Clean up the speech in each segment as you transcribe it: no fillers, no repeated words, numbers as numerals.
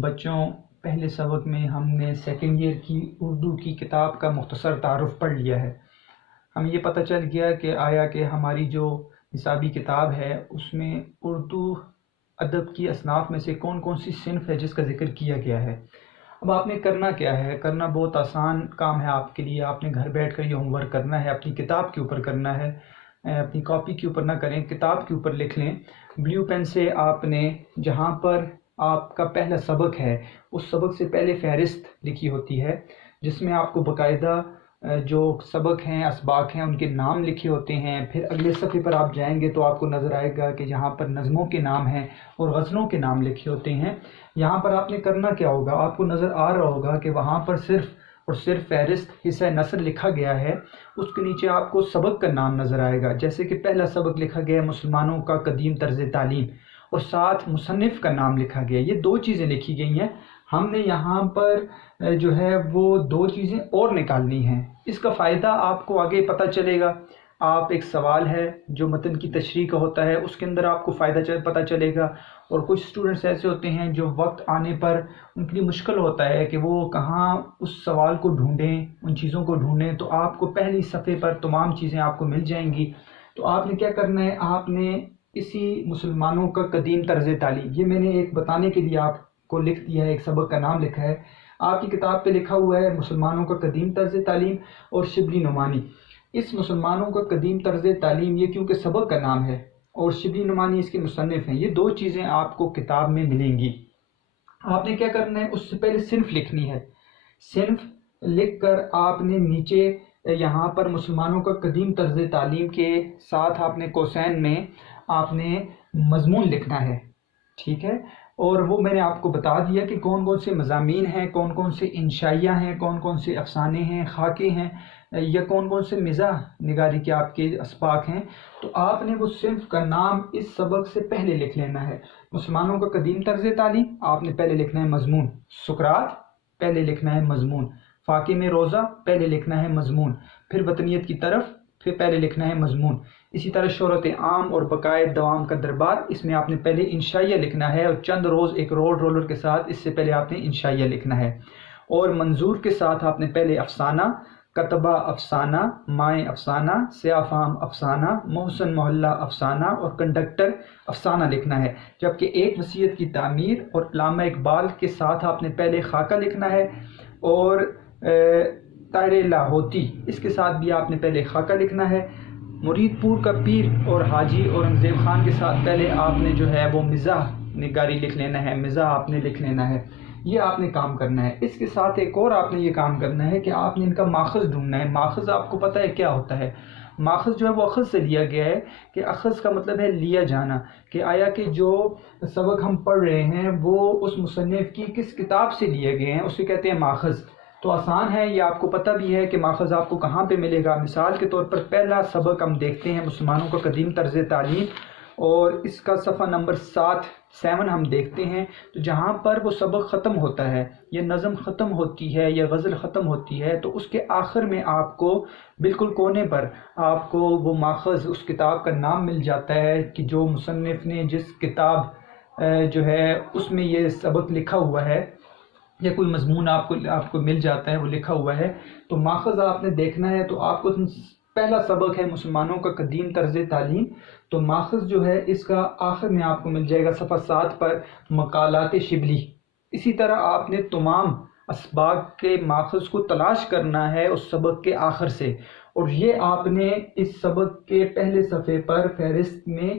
بچوں پہلے سبق میں ہم نے سیکنڈ ایئر کی اردو کی کتاب کا مختصر تعارف پڑھ لیا ہے۔ ہمیں یہ پتہ چل گیا کہ آیا کہ ہماری جو نصابی کتاب ہے اس میں اردو ادب کی اصناف میں سے کون کون سی صنف ہے جس کا ذکر کیا گیا ہے۔ اب آپ نے کرنا کیا ہے، کرنا بہت آسان کام ہے آپ کے لیے۔ آپ نے گھر بیٹھ کر یہ ہوم ورک کرنا ہے، اپنی کتاب کے اوپر کرنا ہے، اپنی کاپی کے اوپر نہ کریں، کتاب کے اوپر لکھ لیں۔ بلیو پین سے آپ نے جہاں پر آپ کا پہلا سبق ہے اس سبق سے پہلے فہرست لکھی ہوتی ہے جس میں آپ کو باقاعدہ جو سبق ہیں، اسباق ہیں، ان کے نام لکھے ہوتے ہیں۔ پھر اگلے صفحے پر آپ جائیں گے تو آپ کو نظر آئے گا کہ یہاں پر نظموں کے نام ہیں اور غزلوں کے نام لکھے ہوتے ہیں۔ یہاں پر آپ نے کرنا کیا ہوگا، آپ کو نظر آ رہا ہوگا کہ وہاں پر صرف اور صرف فہرست حصہ نثر لکھا گیا ہے، اس کے نیچے آپ کو سبق کا نام نظر آئے گا۔ جیسے کہ پہلا سبق لکھا گیا ہے مسلمانوں کا قدیم طرز تعلیم، اور ساتھ مصنف کا نام لکھا گیا۔ یہ دو چیزیں لکھی گئی ہیں، ہم نے یہاں پر جو ہے وہ دو چیزیں اور نکالنی ہیں۔ اس کا فائدہ آپ کو آگے پتہ چلے گا۔ آپ ایک سوال ہے جو متن کی تشریح کا ہوتا ہے، اس کے اندر آپ کو فائدہ پتہ چلے گا۔ اور کچھ اسٹوڈنٹس ایسے ہوتے ہیں جو وقت آنے پر ان کے لیے مشکل ہوتا ہے کہ وہ کہاں اس سوال کو ڈھونڈیں، ان چیزوں کو ڈھونڈیں، تو آپ کو پہلی صفحے پر تمام چیزیں آپ کو مل جائیں گی۔ تو آپ نے کیا کرنا ہے، آپ نے اسی مسلمانوں کا قدیم طرز تعلیم، یہ میں نے ایک بتانے کے لیے آپ کو لکھ دیا ہے، ایک سبق کا نام لکھا ہے۔ آپ کی کتاب پہ لکھا ہوا ہے مسلمانوں کا قدیم طرز تعلیم اور شبلی نعمانی۔ اس مسلمانوں کا قدیم طرز تعلیم یہ کیونکہ سبق کا نام ہے اور شبلی نعمانی اس کے مصنف ہیں، یہ دو چیزیں آپ کو کتاب میں ملیں گی۔ آپ نے کیا کرنا ہے، اس سے پہلے صنف لکھنی ہے۔ صنف لکھ کر آپ نے نیچے یہاں پر مسلمانوں کا قدیم طرز تعلیم کے ساتھ آپ نے کوسین میں آپ نے مضمون لکھنا ہے، ٹھیک ہے؟ اور وہ میں نے آپ کو بتا دیا کہ کون کون سے مضامین ہیں، کون کون سے انشائیہ ہیں، کون کون سے افسانے ہیں، خاکے ہیں، یا کون کون سے مزاح نگاری کے آپ کے اسباق ہیں۔ تو آپ نے وہ صنف کا نام اس سبق سے پہلے لکھ لینا ہے۔ مسلمانوں کا قدیم طرز تعلیم، آپ نے پہلے لکھنا ہے مضمون۔ سقراط، پہلے لکھنا ہے مضمون۔ فاقے میں روزہ، پہلے لکھنا ہے مضمون۔ پھر وطنیت کی طرف، پھر پہلے لکھنا ہے مضمون۔ اسی طرح شہرت عام اور بقائے دوام کا دربار، اس میں آپ نے پہلے انشائیہ لکھنا ہے، اور چند روز ایک رولر کے ساتھ اس سے پہلے آپ نے انشائیہ لکھنا ہے۔ اور منظور کے ساتھ آپ نے پہلے افسانہ، کتبہ افسانہ، مائیں افسانہ، سیاہ فام افسانہ، محسن محلہ افسانہ اور کنڈکٹر افسانہ لکھنا ہے۔ جبکہ ایک وصیت کی تعمیر اور علامہ اقبال کے ساتھ آپ نے پہلے خاکہ لکھنا ہے، اور طاہر لاہوتی، اس کے ساتھ بھی آپ نے پہلے خاکہ لکھنا ہے۔ مرید پور کا پیر اور حاجی اورنگزیب خان کے ساتھ پہلے آپ نے جو ہے وہ مزاح نگاری لکھ لینا ہے، مزاح آپ نے لکھ لینا ہے۔ یہ آپ نے کام کرنا ہے۔ اس کے ساتھ ایک اور آپ نے یہ کام کرنا ہے کہ آپ نے ان کا ماخذ ڈھونڈنا ہے۔ ماخذ آپ کو پتہ ہے کیا ہوتا ہے؟ ماخذ جو ہے وہ اخذ سے لیا گیا ہے، کہ اخذ کا مطلب ہے لیا جانا، کہ آیا کہ جو سبق ہم پڑھ رہے ہیں وہ اس مصنف کی کس کتاب سے لیے گئے ہیں، اسے کہتے ہیں ماخذ۔ تو آسان ہے، یہ آپ کو پتہ بھی ہے کہ ماخذ آپ کو کہاں پہ ملے گا۔ مثال کے طور پر پہلا سبق ہم دیکھتے ہیں مسلمانوں کا قدیم طرز تعلیم، اور اس کا صفحہ نمبر 7 ہم دیکھتے ہیں۔ تو جہاں پر وہ سبق ختم ہوتا ہے، یہ نظم ختم ہوتی ہے یا غزل ختم ہوتی ہے، تو اس کے آخر میں آپ کو بالکل کونے پر آپ کو وہ ماخذ، اس کتاب کا نام مل جاتا ہے کہ جو مصنف نے جس کتاب جو ہے اس میں یہ سبق لکھا ہوا ہے، یا کوئی مضمون آپ کو مل جاتا ہے، وہ لکھا ہوا ہے۔ تو ماخذ آپ نے دیکھنا ہے، تو آپ کو پہلا سبق ہے مسلمانوں کا قدیم طرز تعلیم، تو ماخذ جو ہے اس کا آخر میں آپ کو مل جائے گا صفحہ 7 پر مقالات شبلی۔ اسی طرح آپ نے تمام اسباق کے ماخذ کو تلاش کرنا ہے اس سبق کے آخر سے، اور یہ آپ نے اس سبق کے پہلے صفحے پر فہرست میں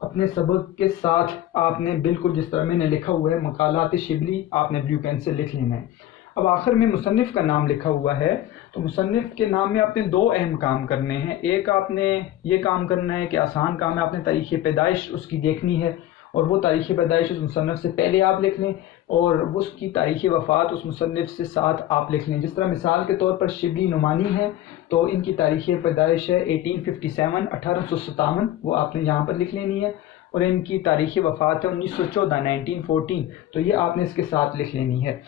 اپنے سبق کے ساتھ آپ نے بالکل جس طرح میں نے لکھا ہوا ہے مقالات شبلی، آپ نے بلیو پین سے لکھ لینا ہے۔ اب آخر میں مصنف کا نام لکھا ہوا ہے، تو مصنف کے نام میں آپ نے دو اہم کام کرنے ہیں۔ ایک آپ نے یہ کام کرنا ہے کہ آسان کام ہے، آپ نے تاریخ پیدائش اس کی دیکھنی ہے، اور وہ تاریخ پیدائش اس مصنف سے پہلے آپ لکھ لیں، اور اس کی تاریخ وفات اس مصنف سے ساتھ آپ لکھ لیں۔ جس طرح مثال کے طور پر شبلی نعمانی ہے تو ان کی تاریخ پیدائش ہے 1857، 1857، وہ آپ نے یہاں پر لکھ لینی ہے، اور ان کی تاریخ وفات ہے 1914، 1914، تو یہ آپ نے اس کے ساتھ لکھ لینی ہے۔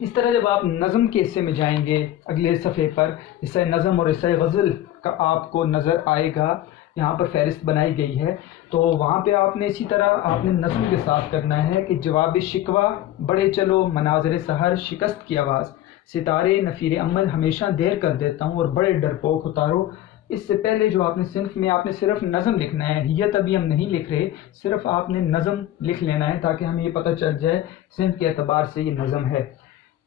اس طرح جب آپ نظم کے حصے میں جائیں گے، اگلے صفحے پر حصہ نظم اور حصہ غزل کا آپ کو نظر آئے گا یہاں پر فہرست بنائی گئی ہے، تو وہاں پہ آپ نے اسی طرح آپ نے نظم کے ساتھ کرنا ہے کہ جواب شکوہ بڑے چلو مناظر سحر شکست کی آواز، ستارے نفیر عمل ہمیشہ دیر کر دیتا ہوں اور بڑے ڈرپوک اتارو۔ اس سے پہلے جو آپ نے صنف میں آپ نے صرف نظم لکھنا ہے، ہیت ابھی ہم نہیں لکھ رہے، صرف آپ نے نظم لکھ لینا ہے تاکہ ہمیں یہ پتہ چل جائے صنف کے اعتبار سے یہ نظم ہے۔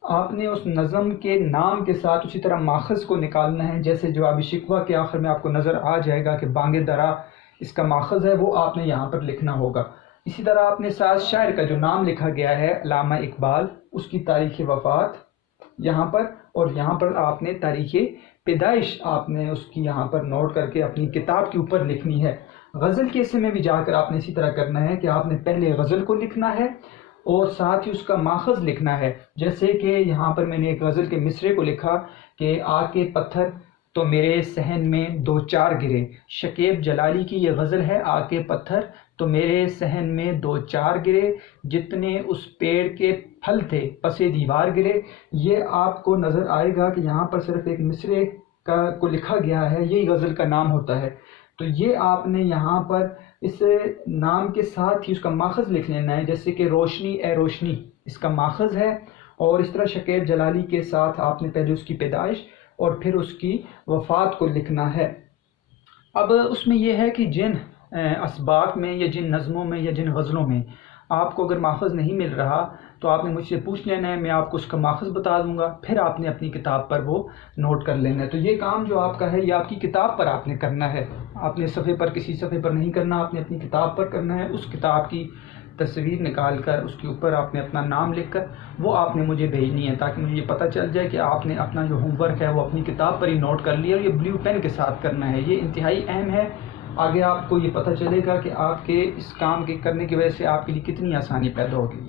آپ نے اس نظم کے نام کے ساتھ اسی طرح ماخذ کو نکالنا ہے، جیسے جواب شکوہ کے آخر میں آپ کو نظر آ جائے گا کہ بانگ درا اس کا ماخذ ہے، وہ آپ نے یہاں پر لکھنا ہوگا۔ اسی طرح آپ نے ساتھ شاعر کا جو نام لکھا گیا ہے علامہ اقبال، اس کی تاریخ وفات یہاں پر، اور یہاں پر آپ نے تاریخ پیدائش آپ نے اس کی یہاں پر نوٹ کر کے اپنی کتاب کے اوپر لکھنی ہے۔ غزل کے حصے میں بھی جا کر آپ نے اسی طرح کرنا ہے کہ آپ نے پہلے غزل کو لکھنا ہے اور ساتھ ہی اس کا ماخذ لکھنا ہے، جیسے کہ یہاں پر میں نے ایک غزل کے مصرے کو لکھا کہ آ کے پتھر تو میرے صحن میں دو چار گرے، شکیب جلالی کی یہ غزل ہے، آ کے پتھر تو میرے صحن میں دو چار گرے، جتنے اس پیڑ کے پھل تھے پسے دیوار گرے۔ یہ آپ کو نظر آئے گا کہ یہاں پر صرف ایک مصرے کو لکھا گیا ہے، یہی غزل کا نام ہوتا ہے، تو یہ آپ نے یہاں پر اس نام کے ساتھ ہی اس کا ماخذ لکھ لینا ہے، جیسے کہ روشنی اے روشنی اس کا ماخذ ہے، اور اس طرح شکیب جلالی کے ساتھ آپ نے پہلے اس کی پیدائش اور پھر اس کی وفات کو لکھنا ہے۔ اب اس میں یہ ہے کہ جن اسباق میں یا جن نظموں میں یا جن غزلوں میں آپ کو اگر ماخذ نہیں مل رہا تو آپ نے مجھ سے پوچھ لینا ہے، میں آپ کو اس کا ماخذ بتا دوں گا، پھر آپ نے اپنی کتاب پر وہ نوٹ کر لینا ہے۔ تو یہ کام جو آپ کا ہے یہ آپ کی کتاب پر آپ نے کرنا ہے، آپ نے صفحے پر کسی صفحے پر نہیں کرنا، آپ نے اپنی کتاب پر کرنا ہے۔ اس کتاب کی تصویر نکال کر اس کے اوپر آپ نے اپنا نام لکھ کر وہ آپ نے مجھے بھیجنی ہے، تاکہ مجھے یہ پتہ چل جائے کہ آپ نے اپنا جو ہوم ورک ہے وہ اپنی کتاب پر ہی نوٹ کر لیا، اور یہ بلیو پین کے ساتھ کرنا ہے، یہ انتہائی اہم ہے۔ آگے آپ کو یہ پتہ چلے گا کہ آپ کے اس کام کے کرنے کی وجہ سے آپ کے لیے کتنی آسانی پیدا ہوگی۔